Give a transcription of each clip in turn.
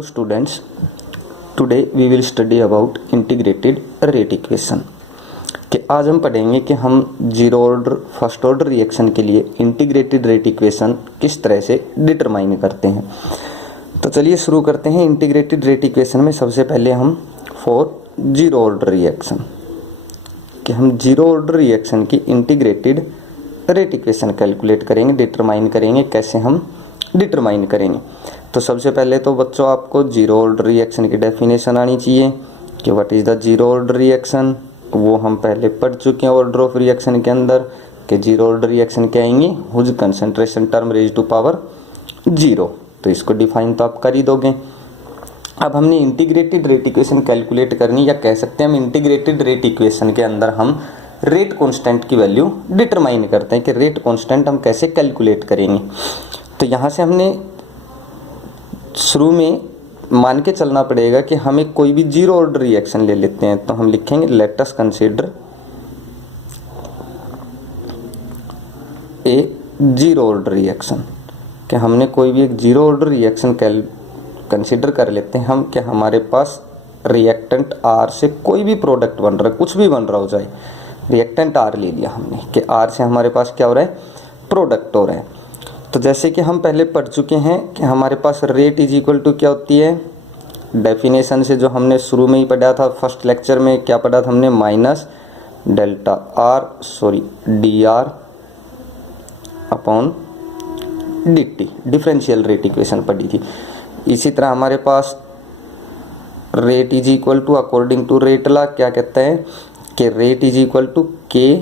Hello students, today we will study about integrated rate equation। कि आज हम पढ़ेंगे कि हम zero order first order reaction के लिए इंटीग्रेटेड रेट इक्वेशन किस तरह से डिटरमाइन करते हैं। तो चलिए शुरू करते हैं। इंटीग्रेटेड रेट इक्वेशन में सबसे पहले हम फॉर जीरो ऑर्डर रिएक्शन कि हम जीरो ऑर्डर रिएक्शन की इंटीग्रेटेड रेट इक्वेशन कैलकुलेट करेंगे, डिटरमाइन करेंगे। कैसे हम डिटरमाइन करेंगे? तो सबसे पहले तो बच्चों आपको जीरो ऑर्डर रिएक्शन की डेफिनेशन आनी चाहिए कि what is the zero order reaction. वो हम पहले पढ़ चुके हैं ऑर्डर ऑफ रिएक्शन के अंदर कि जीरो ऑर्डर रिएक्शन क्या आएंगे, whose concentration term raise to power zero. तो इसको डिफाइन तो आप कर ही दोगे। अब हमने इंटीग्रेटेड रेट इक्वेशन कैलकुलेट करनी, या कह सकते हैं हम इंटीग्रेटेड रेट इक्वेशन के अंदर हम रेट कांस्टेंट की वैल्यू डिटरमाइन करते हैं कि रेट कांस्टेंट हम कैसे कैलकुलेट करेंगे। तो यहाँ से हमने शुरू में मान के चलना पड़ेगा कि हमें कोई भी जीरो ऑर्डर रिएक्शन ले लेते हैं। तो हम लिखेंगे let us consider a zero order reaction, कि हमने कोई भी एक जीरो ऑर्डर रिएक्शन कंसीडर कर लेते हैं हम कि हमारे पास रिएक्टेंट आर से कोई भी प्रोडक्ट बन रहा है, कुछ भी बन रहा हो जाए। रिएक्टेंट आर ले लिया हमने कि आर से हमारे पास क्या हो रहा है, प्रोडक्ट हो रहा है। तो जैसे कि हम पहले पढ़ चुके हैं कि हमारे पास रेट इज इक्वल टू क्या होती है, डेफिनेशन से जो हमने शुरू में ही पढ़ा था फर्स्ट लेक्चर में, क्या पढ़ा था हमने, minus delta R D R upon D T, differential rate equation पढ़ी थी। इसी तरह हमारे पास rate is equal to according to rate law क्या कहता है कि rate is equal to K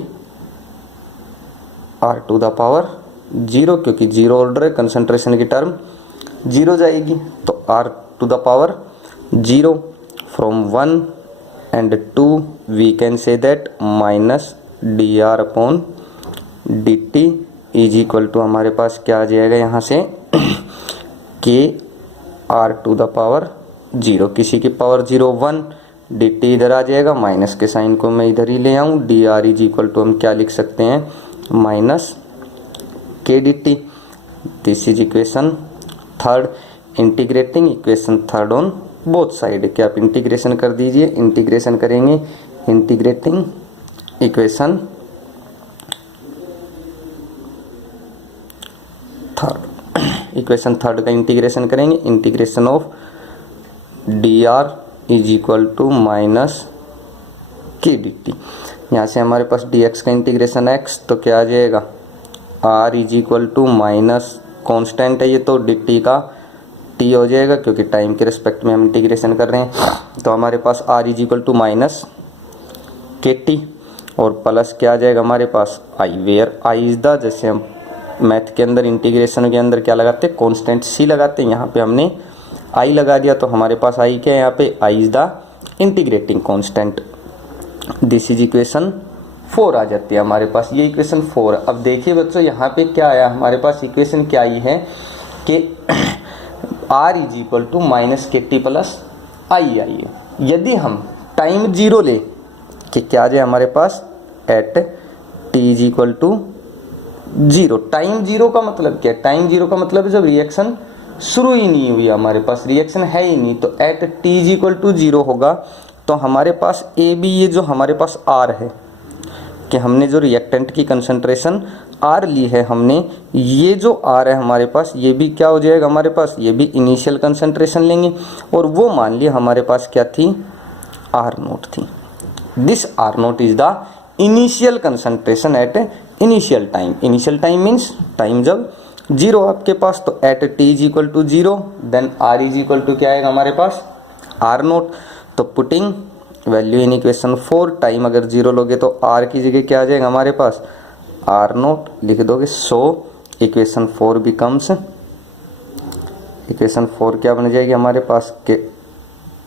are to the power zero, क्योंकि जीरो ऑर्डर है, कंसंट्रेशन की टर्म जीरो जाएगी। तो R to the power zero from 1 and 2 we can say that minus D R upon D t is equal to हमारे पास क्या आ जाएगा यहाँ से k are to the power zero, किसी की पावर जीरो 1, डी टी इधर आ जाएगा, माइनस के साइन को मैं इधर ही ले आऊँ। D r is equal to हम क्या लिख सकते हैं, माइनस के D t. This is equation third, integrating equation third on both side. क्या आप इंटीग्रेशन कर दीजिए, इंटीग्रेशन करेंगे, integrating equation third, equation third का इंटीग्रेशन करेंगे। Integration of D r is equal to minus के डी टी। यहाँ से हमारे पास डी एक्स का इंटीग्रेशन एक्स, तो क्या आ जाएगा, r is equal to minus constant है ये, तो डी टी का टी हो जाएगा क्योंकि टाइम के रिस्पेक्ट में हम इंटीग्रेशन कर रहे हैं। तो हमारे पास R is equal to minus के टी और प्लस क्या आ जाएगा हमारे पास I, where I is the, जैसे हम मैथ के अंदर इंटीग्रेशन के अंदर क्या लगाते हैं, कॉन्स्टेंट सी लगाते हैं, यहाँ पे हमने आई लगा दिया। तो हमारे पास आई क्या है, यहाँ पे I is the integrating constant. This is equation 4 आ जाती है हमारे पास, ये इक्वेशन 4। अब देखिए बच्चों यहाँ पे क्या आया हमारे पास, इक्वेशन क्या आई है कि r is equal to minus के टी प्लस आई आई है। यदि हम टाइम जीरो ले कि क्या आ जाए हमारे पास, at T is equal to zero. Time zero का मतलब क्या है, टाइम जीरो का मतलब है जब रिएक्शन शुरू ही नहीं हुई, हमारे पास रिएक्शन है ही नहीं। तो at T is equal to zero होगा तो हमारे पास ए बी, ये जो हमारे पास आर है कि हमने जो रिएक्टेंट की कंसंट्रेशन आर ली है हमने, ये जो आर है हमारे पास, ये भी क्या हो जाएगा हमारे पास, ये भी इनिशियल कंसंट्रेशन लेंगे और वो मान लिया हमारे पास क्या थी, आर नोट थी। This r naught is the initial concentration at initial time. Initial time means time जब जीरो आपके पास, तो at T is equal to zero then r is equal to क्या आएगा हमारे पास, आर नोट। तो putting value in equation 4, time अगर जीरो लोगे तो आर की जगह क्या आ जाएगा हमारे पास, आर नोट लिख दोगे। सो इक्वेशन 4 बिकम्स, इक्वेशन 4 क्या बन जाएगी हमारे पास के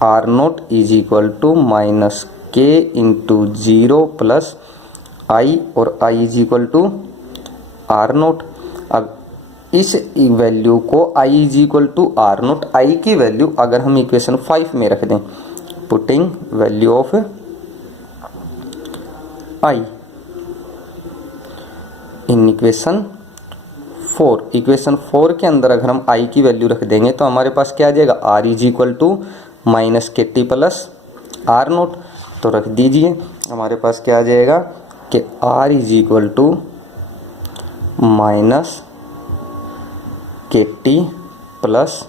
R naught is equal to minus के इंटू जीरो प्लस आई, और I is equal to are naught. अब इस वैल्यू को I is equal to are naught, I की वैल्यू अगर हम इक्वेशन 5 में रख दें, putting value of I in equation 4, equation 4 के अंदर अगर हम I की वैल्यू रख देंगे तो हमारे पास क्या आ जाएगा, R is equal to minus के टी प्लस आर नोट। तो रख दीजिए, हमारे पास क्या आ जाएगा कि R is equal to minus के टी प्लस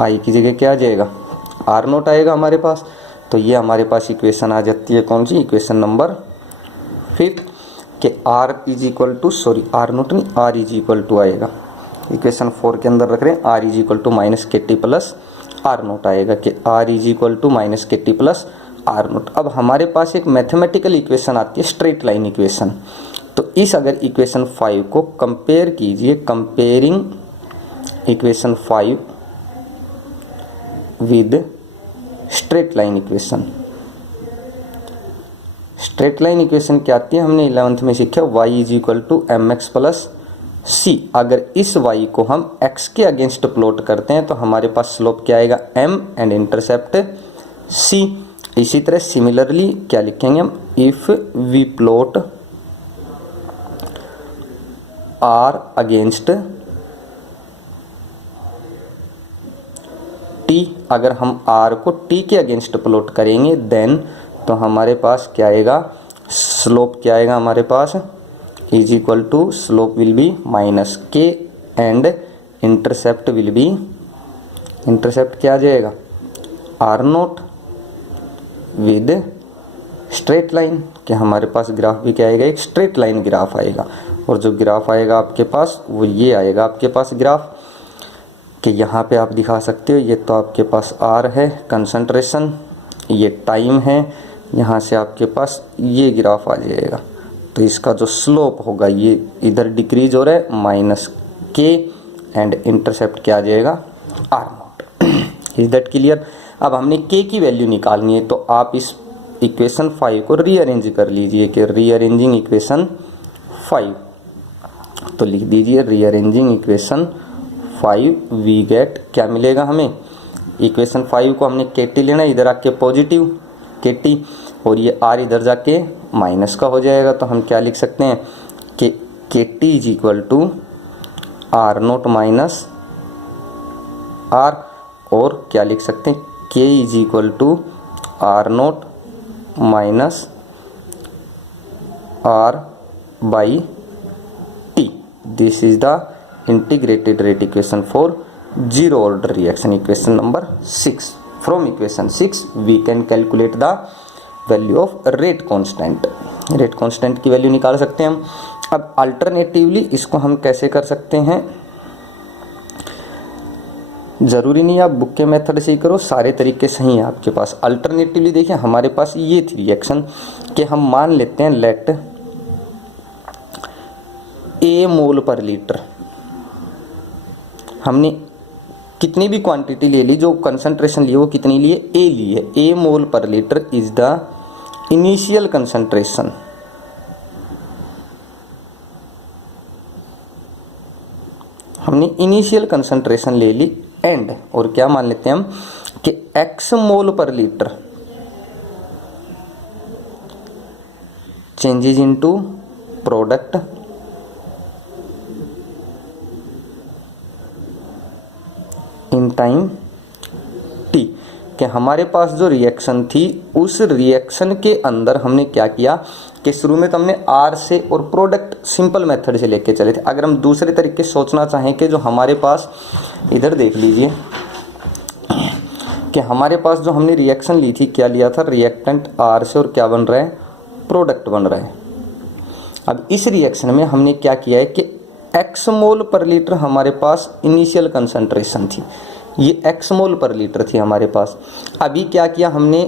आई की जगह क्या आ जाएगा, आर नोट आएगा हमारे पास। तो ये हमारे पास इक्वेशन आ जाती है कौन सी, इक्वेशन नंबर 5 कि R is equal to, sorry r naught नहीं, R इज इक्वल टू आएगा, इक्वेशन 4 के अंदर रख रहे हैं R is equal to minus के टी प्लस आर नोट आएगा कि R is equal to minus के टी प्लस आर नोट। अब हमारे पास एक मैथमेटिकल इक्वेशन आती है स्ट्रेट लाइन इक्वेशन। तो इस अगर इक्वेशन 5 को कंपेयर कीजिए, comparing equation 5 with straight line equation. Straight line equation क्या आती है, हमने 11th में सीखा y is equal to M X plus C. अगर इस y को हम x के अगेंस्ट प्लॉट करते हैं तो हमारे पास स्लोप क्या आएगा, m एंड इंटरसेप्ट c। इसी तरह सिमिलरली क्या लिखेंगे हम, if we plot r against t, अगर हम r को t के अगेंस्ट प्लॉट करेंगे देन तो हमारे पास क्या आएगा, स्लोप क्या आएगा हमारे पास, is equal to slope will be minus K and intercept will be, intercept क्या आ जाएगा, R naught with straight line. कि हमारे पास ग्राफ भी क्या आएगा, एक स्ट्रेट लाइन ग्राफ आएगा। और जो ग्राफ आएगा आपके पास वो ये आएगा आपके पास ग्राफ, कि यहाँ पे आप दिखा सकते हो, ये तो आपके पास आर है कंसंट्रेशन, ये टाइम है, यहाँ से आपके पास ये ग्राफ आ जाएगा। तो इसका जो स्लोप होगा ये इधर डिक्रीज हो रहा है माइनस के एंड इंटरसेप्ट क्या आ जाएगा, r naught. Is that clear. अब हमने के की वैल्यू निकालनी है तो आप इस इक्वेशन 5 को रीअरेंज कर लीजिए कि रीअरेंजिंग इक्वेशन 5। तो लिख दीजिए रीअरेंजिंग इक्वेशन 5 वी गेट, क्या मिलेगा हमें, इक्वेशन 5 को हमने के टी लेना है, इधर आके पॉजिटिव के टी और ये आर इधर जाके माइनस का हो जाएगा। तो हम क्या लिख सकते हैं कि k T is equal to are naught minus r, और क्या लिख सकते हैं k is equal to are naught minus are by t. This is the integrated rate equation for zero order reaction, equation number 6. From equation 6 we can calculate the value of rate constant. rate constant की value निकाल सकते हैं हम। अब alternatively इसको हम कैसे कर सकते हैं, ज़रूरी नहीं आप बुक के मेथड से ही करो, सारे तरीके सही हैं आपके पास। अल्टरनेटिवली देखिए हमारे पास ये थी रिएक्शन कि हम मान लेते हैं late A mole per litre, हमने कितनी भी क्वांटिटी ले ली, जो कंसंट्रेशन लिए वो कितनी लिए, ए ली है, ए mole per litre is the initial concentration. हमने इनिशियल कंसंट्रेशन ले ली एंड, और क्या मान लेते हैं हम कि x mole per litre changes into product in time T. कि हमारे पास जो रिएक्शन थी उस रिएक्शन के अंदर हमने क्या किया कि शुरू में तो हमने आर से और प्रोडक्ट सिंपल मेथड से लेके चले थे। अगर हम दूसरे तरीके से सोचना चाहें कि जो हमारे पास, इधर देख लीजिए कि हमारे पास जो हमने रिएक्शन ली थी, क्या लिया था, रिएक्टेंट आर से और क्या बन रहा है, प्रोडक्ट बन रहा है। अब इस रिएक्शन में हमने क्या किया है कि एक्स मोल पर लीटर हमारे पास इनिशियल कंसंट्रेशन थी, ये एक्स मोल पर लीटर थी हमारे पास। अभी क्या किया हमने,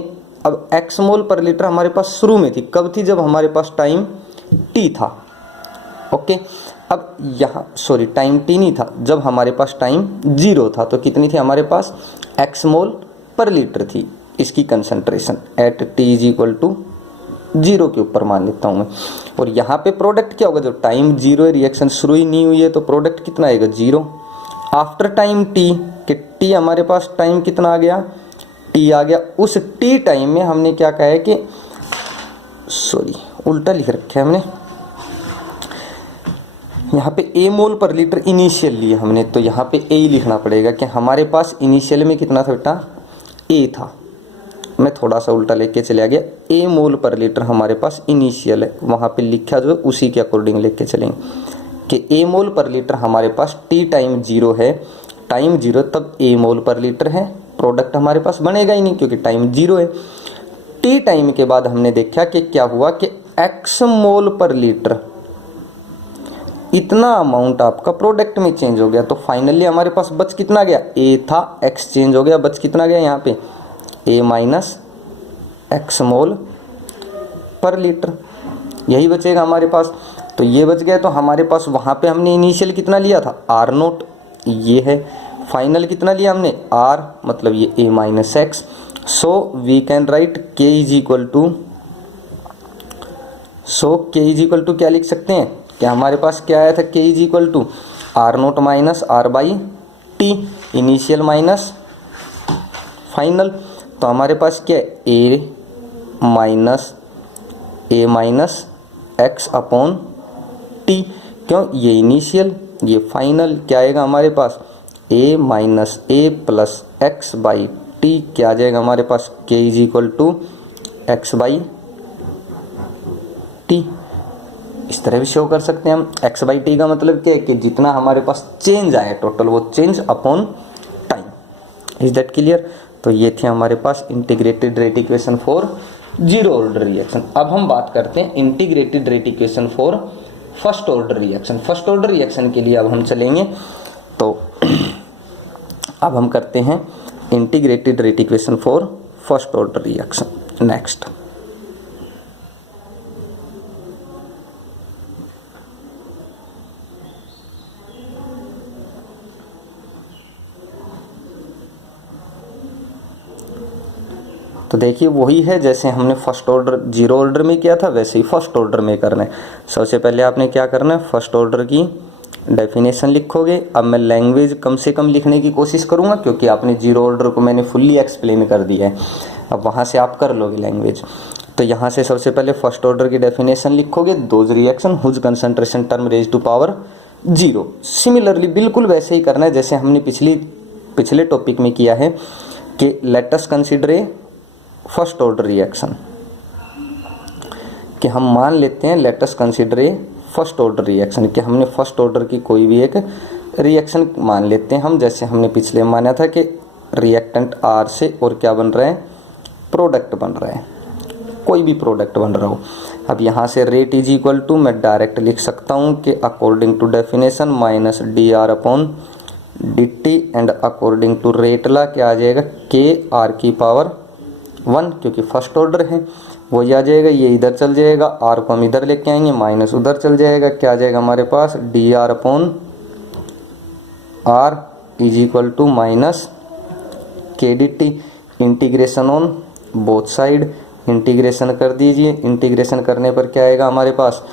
अब एक्स मोल पर लीटर हमारे पास शुरू में थी, कब थी, जब हमारे पास टाइम टी था। ओके, अब यहाँ सॉरी टाइम टी नहीं था, जब हमारे पास टाइम 0 था। तो कितनी थी हमारे पास, एक्स मोल पर लीटर थी इसकी concentration at T is equal to 0 के ऊपर मान लेता हूँ मैं। और यहाँ पे प्रोडक्ट क्या होगा, जब टाइम 0 है, रिएक्शन शुरू ही नहीं हुई है, तो प्रोडक्ट कितना आएगा, 0। आफ्टर टाइम टी, कि टी हमारे पास टाइम कितना आ गया, टी आ गया। उस टी टाइम में हमने क्या कहा है कि, सॉरी उल्टा लिख रखा है हमने, यहाँ पे ए मोल पर लीटर इनिशियल लिए हमने, तो यहाँ पे ए ही लिखना पड़ेगा कि हमारे पास इनिशियल में कितना था बेटा, ए था। मैं थोड़ा सा उल्टा लेके चला गया, ए मोल पर लीटर हमारे पास इनिशियल है, वहाँ पे लिखा जो उसी के अकॉर्डिंग लेके चलेंगे कि ए मोल पर लीटर हमारे पास टी टाइम 0 है, टाइम 0 तब ए मोल पर लीटर है, प्रोडक्ट हमारे पास बनेगा ही नहीं क्योंकि टाइम 0 है। टी टाइम के बाद हमने देखा कि क्या हुआ कि एक्स मोल पर लीटर इतना अमाउंट आपका प्रोडक्ट में चेंज हो गया, तो फाइनली हमारे पास बच कितना गया, ए था, एक्स चेंज हो गया, बच कितना गया यहाँ पे ए माइनस एक्स मोल पर लीटर, यही बचेगा हमारे पास। तो ये बच गया, तो हमारे पास वहाँ पे हमने इनिशियल कितना लिया था आर नोट, ये है, फाइनल कितना लिया हमने आर, मतलब ये A minus X. So we can write K is equal to, so K is equal to क्या लिख सकते हैं कि हमारे पास क्या आया था, K is equal to are naught minus are by T, initial minus final. तो हमारे पास क्या है A minus X upon T, क्यों, ये इनिशियल ये फाइनल, क्या आएगा हमारे पास A minus A plus X by T, क्या आ जाएगा हमारे पास K is equal to X by T. इस तरह भी शो कर सकते हैं हम। एक्स बाई टी का मतलब क्या है कि जितना हमारे पास चेंज आया टोटल वो change upon time. Is that clear? तो ये थे हमारे पास integrated rate equation for zero order reaction. अब हम बात करते हैं integrated rate equation for first order reaction. First order reaction के लिए अब हम चलेंगे, तो अब हम करते हैं integrated rate equation for first order reaction. Next, तो देखिए वही है जैसे हमने फर्स्ट ऑर्डर जीरो ऑर्डर में किया था वैसे ही फर्स्ट ऑर्डर में करना है। सबसे पहले आपने क्या करना है, फर्स्ट ऑर्डर की डेफिनेशन लिखोगे। अब मैं लैंग्वेज कम से कम लिखने की कोशिश करूंगा क्योंकि आपने जीरो ऑर्डर को मैंने फुल्ली एक्सप्लेन कर दिया है, अब वहाँ से आप कर लोगे लैंग्वेज। तो यहाँ से सबसे पहले फर्स्ट ऑर्डर की डेफिनेशन लिखोगे, those reaction whose concentration term raise to power zero. Similarly बिल्कुल वैसे ही करना है जैसे हमने पिछले टॉपिक में किया है कि let us consider a first order reaction, कि हम मान लेते हैं let us consider a first order reaction, कि हमने फर्स्ट ऑर्डर की कोई भी एक रिएक्शन मान लेते हैं हम, जैसे हमने पिछले माना था कि रिएक्टेंट आर से और क्या बन रहा है, प्रोडक्ट बन रहा है, कोई भी प्रोडक्ट बन रहा हो। अब यहाँ से रेट इज इक्वल टू मैं डायरेक्ट लिख सकता हूँ कि according to definition minus D R upon D T, and according to rate law क्या आ जाएगा, के आर की पावर 1, क्योंकि फर्स्ट ऑर्डर है वही आ जाएगा, ये इधर चल जाएगा, आर को हम इधर लेके आएंगे, माइनस उधर चल जाएगा, क्या आ जाएगा हमारे पास D R upon R is equal to minus के D T. Integration on both side, integration कर दीजिए। इंटीग्रेशन करने पर क्या आएगा हमारे पास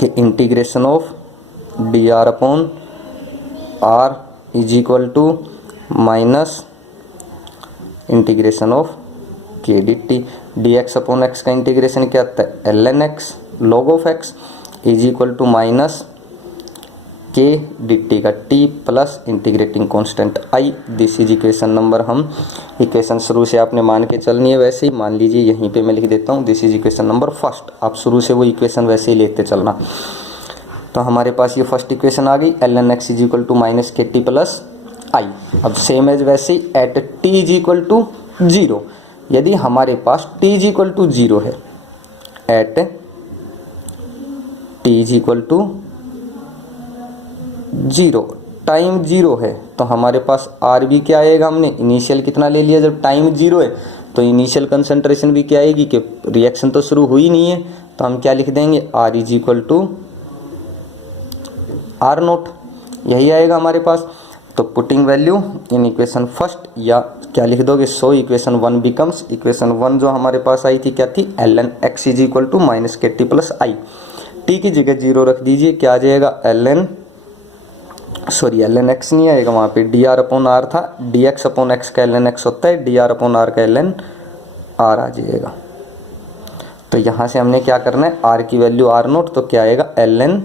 कि integration of D R upon R is equal to minus integration of K D T. D X upon X का इंटीग्रेशन क्या आता है, L N X log of X is equal to minus के डी टी का T plus integrating constant I. This is equation number, हम equation शुरू से आपने मान के चलनी है, वैसे ही मान लीजिए यहीं पे मैं लिख देता हूँ, this is equation number first. आप शुरू से वो इक्वेशन वैसे ही लेते चलना। तो हमारे पास ये फर्स्ट इक्वेशन आ गई, L N x is equal to minus के टी प्लस आई। अब सेम एज वैसे ही at T is equal to zero, यदि हमारे पास T is equal to zero है, at T is equal to zero, time zero है, तो हमारे पास आर भी क्या आएगा, हमने इनिशियल कितना ले लिया, जब टाइम जीरो है तो इनिशियल कंसंट्रेशन भी क्या आएगी कि रिएक्शन तो शुरू हुई नहीं है, तो हम क्या लिख देंगे r is equal to are naught, यही आएगा हमारे पास। तो putting value in equation first, या क्या लिख दोगे, सो इक्वेशन 1 बिकम्स, इक्वेशन 1 जो हमारे पास आई थी क्या थी, l N x is equal to minus के टी प्लस आई। टी की जगह जीरो रख दीजिए, क्या आ जाएगा एल एन एक्स नहीं आएगा, वहाँ पे डी आर अपॉन आर था, डी एक्स अपॉन एक्स का एल एन एक्स होता है, डी आर अपॉन आर का एल एन आर आ जाएगा। तो यहाँ से हमने क्या करना है, आर की वैल्यू आर नोट, तो क्या आएगा l N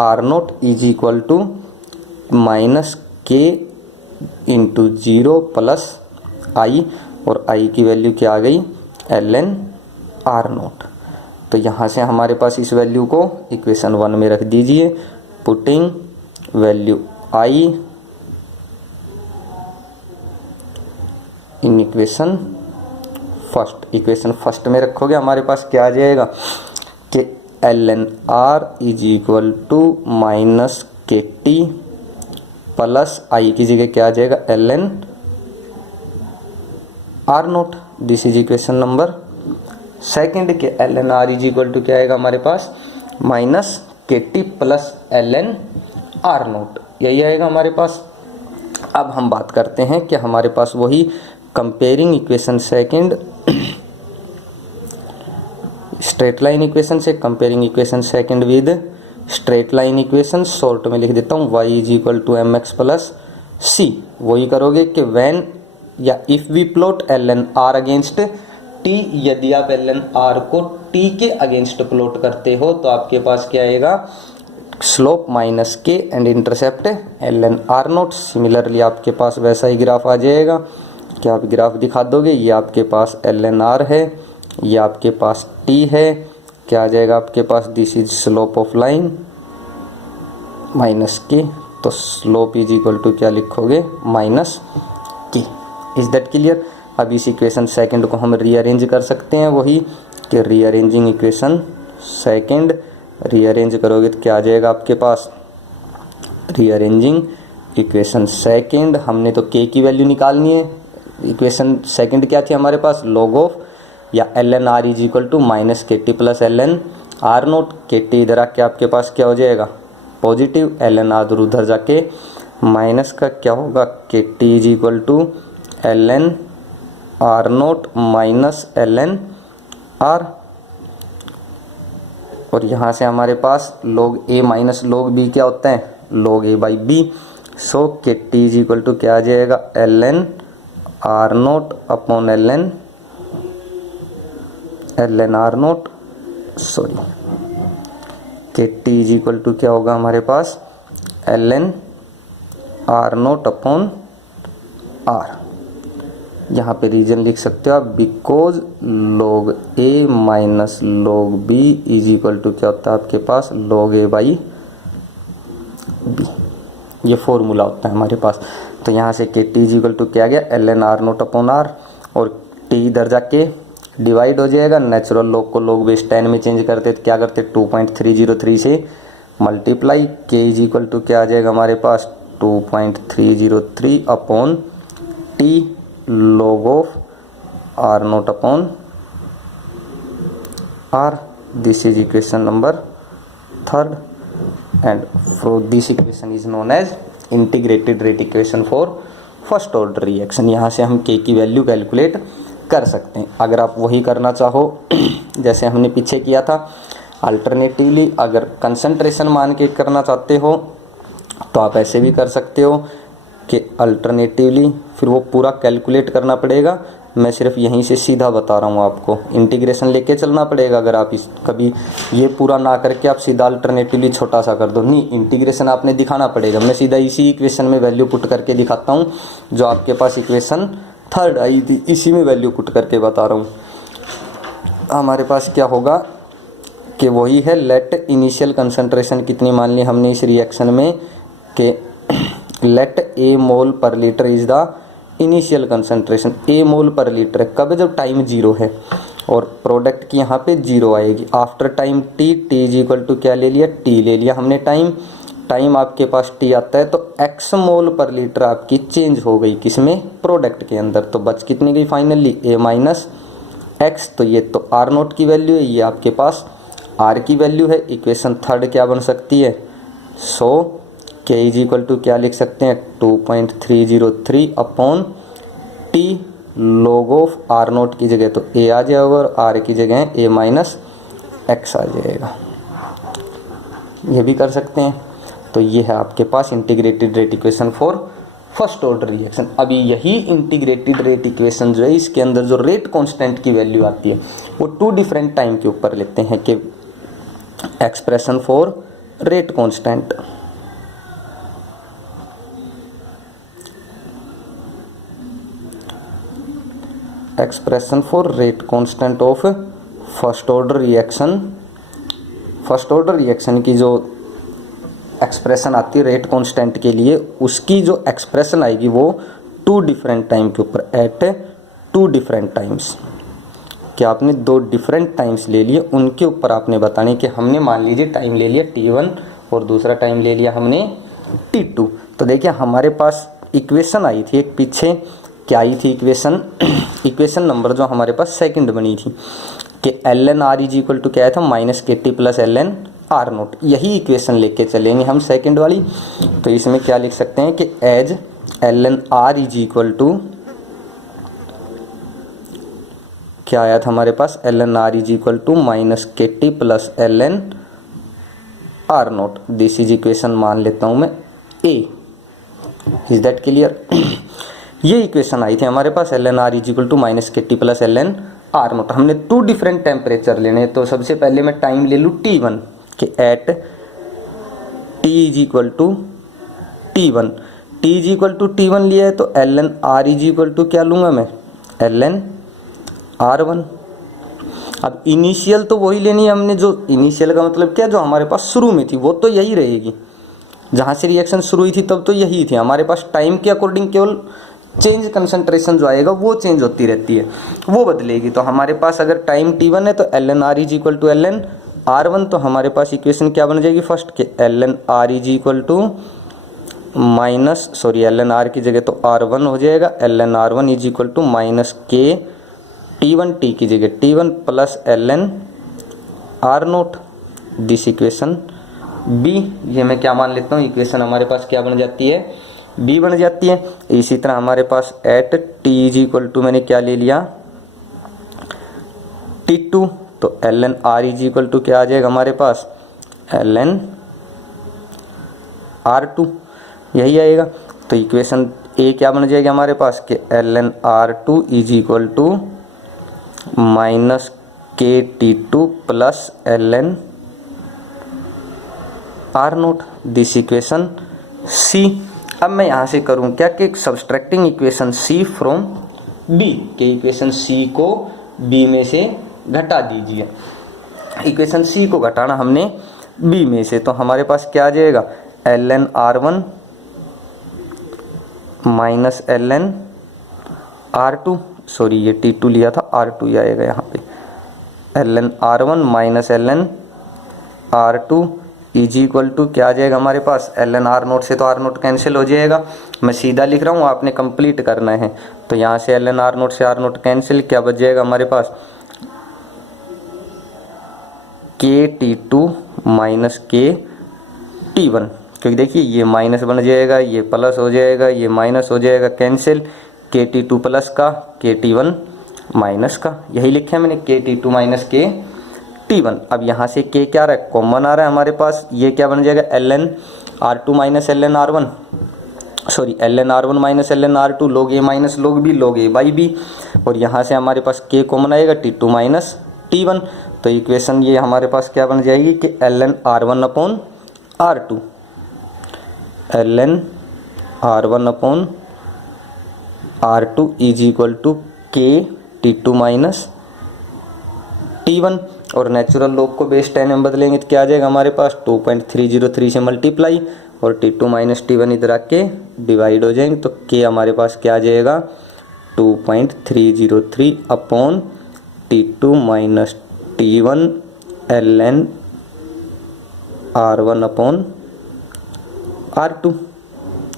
R naught is equal to minus के इंटू 0 प्लस आई, और आई की वैल्यू क्या आ गई एल एन आर नोट। तो यहाँ से हमारे पास इस वैल्यू को इक्वेशन 1 में रख दीजिए। Putting value I in equation first में रखोगे, हमारे पास क्या आ जाएगा कि L N R is equal to minus के टी प्लस आई की जगह क्या आ जाएगा L N R naught. This is equation number second के L N R is equal to क्या आएगा हमारे पास माइनस के T plus L N R naught, यही आएगा हमारे पास। अब हम बात करते हैं कि हमारे पास वही comparing equation second straight line equation से comparing equation second with straight line equation, short में लिख देता हूँ y is equal to M X plus C. वही करोगे कि व्हेन या if we plot L N R against T, यदि आप एल एन आर को टी के अगेंस्ट प्लॉट करते हो तो आपके पास क्या आएगा slope minus K and intercept L N R note. Similarly आपके पास वैसा ही ग्राफ आ जाएगा कि आप ग्राफ दिखा दोगे, ये आपके पास एल एन आर है, ये आपके पास टी है, क्या आ जाएगा आपके पास this is slope of line minus K, तो स्लोप इज इक्वल टू क्या लिखोगे माइनस के। Is that clear. अब इस इक्वेशन सेकंड को हम रीअरेंज कर सकते हैं, वही कि रीअरेंजिंग इक्वेशन सेकंड, रीअरेंज करोगे तो क्या आ जाएगा आपके पास रीअरेंजिंग इक्वेशन सेकंड। हमने तो के की वैल्यू निकालनी है, इक्वेशन सेकंड क्या थी हमारे पास लॉग ऑफ या L N R is equal to minus के T plus L N R naught. K T इधर आके आपके पास क्या हो जाएगा पॉजिटिव, एल एन आर उधर जाके माइनस का क्या होगा K T is equal to L N R naught minus L N R, और यहाँ से हमारे पास log a minus log b क्या होता है log a by B. So K T is equal to क्या आ जाएगा L N R naught upon L N R naught, sorry K T is equal to क्या होगा हमारे पास L N R naught upon R. यहाँ पे reason लिख सकते हो आप because log a minus log b is equal to क्या होता है आपके पास log a बाई b, ये फॉर्मूला होता है हमारे पास। तो यहाँ से के टी इज इक्वल टू क्या आ गया l N R naught upon r, और टी इधर जाके डिवाइड हो जाएगा, नेचुरल लॉग को log बेस 10 में चेंज करते तो क्या करते 2.303 से मल्टीप्लाई, के इज इक्वल टू क्या आ जाएगा हमारे पास 2.303 upon t log of r naught upon r. This is equation number third and this equation is known as integrated rate equation for first order reaction. यहाँ से हम के की वैल्यू कैलकुलेट कर सकते हैं। अगर आप वही करना चाहो जैसे हमने पीछे किया था अल्टरनेटिवली, अगर कंसंट्रेशन मान के करना चाहते हो तो आप ऐसे भी कर सकते हो कि अल्टरनेटिवली फिर वो पूरा कैलकुलेट करना पड़ेगा। मैं सिर्फ यहीं से सीधा बता रहा हूँ आपको, इंटीग्रेशन लेके चलना पड़ेगा। अगर आप इस कभी ये पूरा ना करके आप सीधा अल्टरनेटिवली छोटा सा कर दो, नहीं, इंटीग्रेशन आपने दिखाना पड़ेगा। मैं सीधा इसी इक्वेशन में वैल्यू पुट करके दिखाता हूँ, जो आपके पास इक्वेशन थर्ड आई थी इसी में वैल्यू पुट करके बता रहा हूँ। हमारे पास क्या होगा कि वही है लेट इनिशियल कंसंट्रेशन कितनी मान ली हमने इस रिएक्शन में कि late A mole per litre is the initial concentration. A mole per litre कब है जब टाइम 0 है, और प्रोडक्ट की यहाँ पे 0 आएगी। After time t, t is equal to क्या ले लिया टी ले लिया हमने टाइम आपके पास टी आता है तो एक्स मोल पर लीटर आपकी चेंज हो गई किसमें प्रोडक्ट के अंदर। तो बच कितनी गई फाइनली ए माइनस एक्स, तो ये तो आर नोट की वैल्यू है, ये आपके पास आर की वैल्यू है। इक्वेशन थर्ड क्या बन सकती है, सो के इज इक्वल टू क्या लिख सकते हैं 2.303 upon t log of r naught की जगह तो ए आ जाएगा और आर की जगह ए माइनस एक्स आ जाएगा, ये भी कर सकते हैं। तो ये है आपके पास integrated rate equation for first order reaction. अभी यही इंटीग्रेटेड रेट इक्वेशन जो है इसके अंदर जो रेट कांस्टेंट की वैल्यू आती है वो 2 डिफरेंट टाइम के ऊपर लेते हैं कि expression for rate constant. Expression for rate constant of first order reaction. First order reaction की जो एक्सप्रेशन आती है रेट कांस्टेंट के लिए, उसकी जो एक्सप्रेशन आएगी वो 2 डिफरेंट टाइम के ऊपर, एट 2 डिफरेंट टाइम्स। क्या आपने 2 डिफरेंट टाइम्स ले लिए, उनके ऊपर आपने बताने कि हमने मान लीजिए टाइम ले लिया t1 और दूसरा टाइम ले लिया हमने t2। तो देखिए हमारे पास इक्वेशन आई थी एक पीछे, क्या आई थी इक्वेशन, इक्वेशन नंबर जो हमारे पास सेकंड बनी थी कि ln r is equal to क्या आया था -kt plus ln r naught. यही इक्वेशन लेके चलेंगे हम सेकंड वाली। तो इसमें क्या लिख सकते हैं कि as ln r is equal to क्या आया था हमारे पास, ln r is equal to -kt plus ln r naught. This is equation मान लेता हूं मैं a। Is that clear? ये इक्वेशन आई थी हमारे पास ln r is equal to -kt plus ln r naught. हमने 2 डिफरेंट टेम्परेचर लेने, तो सबसे पहले मैं टाइम ले लूँ t1 कि at t is equal to t1, t is equal to t1 लिया है तो ln r is equal to क्या लूँगा मैं, ln r1। अब इनिशियल तो वही लेनी है हमने, जो इनिशियल का मतलब क्या, जो हमारे पास शुरू में थी वो तो यही रहेगी, जहाँ से रिएक्शन शुरू हुई थी तब तो यही थी। हमारे पास टाइम के अकॉर्डिंग केवल चेंज कंसंट्रेशन जो आएगा वो चेंज होती रहती है, वो बदलेगी। तो हमारे पास अगर टाइम t1 है तो ln r is equal to ln r1। तो हमारे पास इक्वेशन क्या बन जाएगी फर्स्ट के ln r is equal to ln r की जगह तो r1 हो जाएगा, ln r1 is equal to -k t1, t की जगह t1 plus ln r naught. This equation b, ये मैं क्या मान लेता हूँ, इक्वेशन हमारे पास क्या बन जाती है, b बन जाती है। इसी तरह हमारे पास at t is equal to मैंने क्या ले लिया t2, तो ln r is equal to क्या आ जाएगा हमारे पास, ln r2, यही आएगा। तो इक्वेशन a क्या बन जाएगी हमारे पास कि ln r2 is equal to -kt2 plus ln r naught. This equation c। अब मैं यहाँ से करूँ क्या कि subtracting equation c from b, के इक्वेशन c को b में से घटा दीजिए। इक्वेशन c को घटाना हमने b में से, तो हमारे पास क्या आ जाएगा, ln r1 minus ln r2, sorry ये t2 लिया था, r2 ही आएगा यहाँ पे, ln r1 minus ln r2 is equal to क्या आ जाएगा हमारे पास, ln r नोट से तो r नोट कैंसिल हो जाएगा। मैं सीधा लिख रहा हूँ, आपने कंप्लीट करना है। तो यहाँ से ln r नोट से r नोट कैंसिल, क्या बच जाएगा हमारे पास, kt2 माइनस kt1, क्योंकि देखिए ये माइनस बन जाएगा, ये प्लस हो जाएगा, ये माइनस हो जाएगा, कैंसिल, kt2 प्लस का kt1 माइनस का, यही लिखा है मैंने kt2 माइनस kt1। अब यहाँ से k क्या आ रहा है, कॉमन आ रहा है हमारे पास, ये क्या बन जाएगा ln r2 minus ln r1, sorry ln r1 minus ln r2, log a minus log b, log a by b। और यहाँ से हमारे पास k कॉमन आएगा, t2 माइनस t1। तो इक्वेशन ये हमारे पास क्या बन जाएगी कि ln r1 upon r2, ln r1 upon r2 is equal to k t2 minus t1। और नेचुरल लॉग को बेस 10 में बदलेंगे तो क्या आ जाएगा हमारे पास, 2.303 से मल्टीप्लाई और t2 माइनस t1 इधर आके डिवाइड हो जाएंगे, तो k हमारे पास क्या आ जाएगा 2.303 upon t2 minus t1 ln r1 upon r2।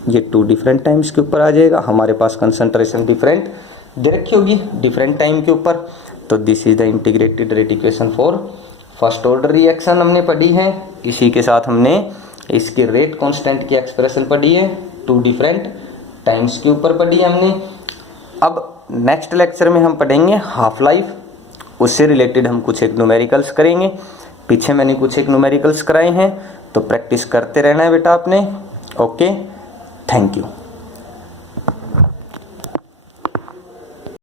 ये 2 डिफरेंट टाइम्स के ऊपर आ जाएगा, हमारे पास कंसंट्रेशन डिफरेंट दे रखी होगी डिफरेंट टाइम के ऊपर। तो this is the integrated rate equation for first order reaction हमने पढ़ी है। इसी के साथ हमने इसके रेट कांस्टेंट की एक्सप्रेशन पढ़ी है, 2 डिफरेंट टाइम्स के ऊपर पढ़ी है हमने। अब नेक्स्ट लेक्चर में हम पढ़ेंगे हाफ लाइफ, उससे रिलेटेड हम कुछ एक न्यूमेरिकल्स करेंगे। पीछे मैंने कुछ एक न्यूमेरिकल्स कराए हैं, तो प्रैक्टिस करते रहना है बेटा आपने। Okay, thank you.